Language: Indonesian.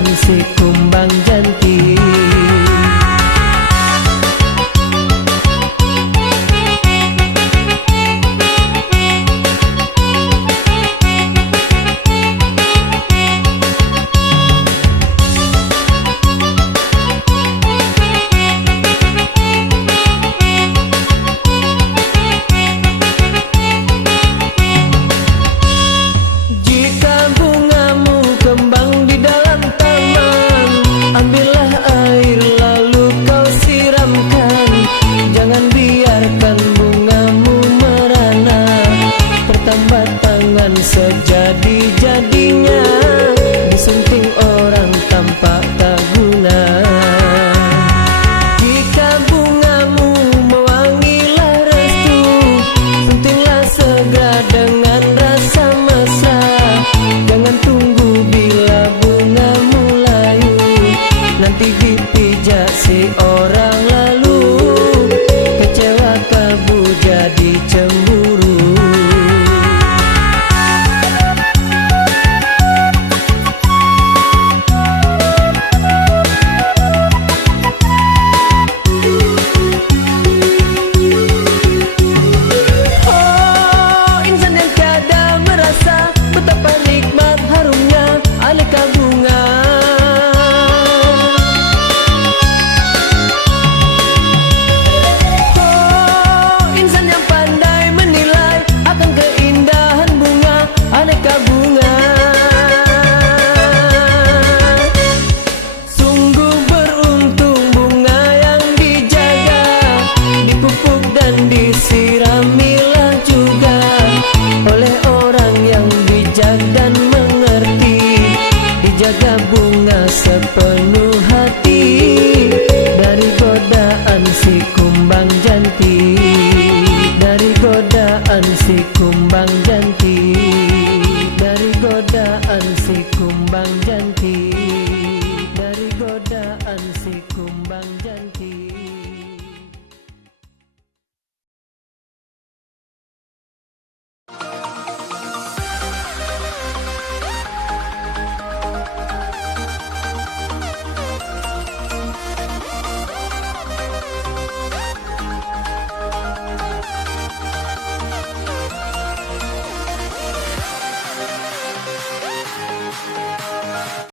godaan si kumbang janti. Sejadi-jadinya disunting orang tampak tak guna. Jika bungamu mewangilah restu, suntinglah segera dengan rasa mesra. Jangan tunggu bila bungamu layu, nanti dipijak si orang lalu. Kecewa kamu jadi cemburu. Betapa nikmat harumnya aneka bunga. Oh, insan yang pandai menilai akan keindahan bunga, aneka bunga. Sungguh beruntung bunga yang dijaga, dipupuk dan disiramilah juga oleh orang yang dan mengerti. Dijaga bunga sepenuh hati dari godaan si kumbang janti, dari godaan si kumbang janti, dari godaan si kumbang